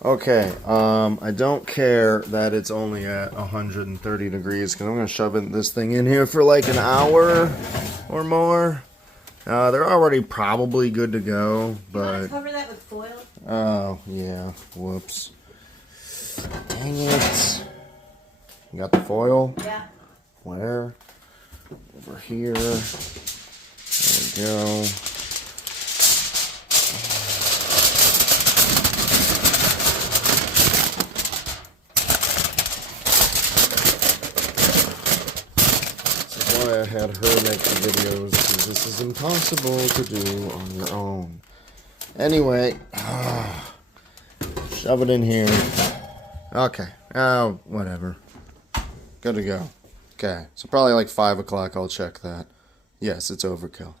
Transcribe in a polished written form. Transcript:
Okay, I don't care that it's only at 130 degrees because I'm going to shove this thing in here for like an hour or more. They're already probably good to go, You want to but... cover that with foil? Oh, yeah. Whoops. Dang it. You got the foil? Yeah. Where? Over here. There we go. I had her make the videos because this is impossible to do on your own. Anyway, shove it in here. Okay, whatever. Good to go. Okay, so probably like 5 o'clock I'll check that. Yes, it's overkill.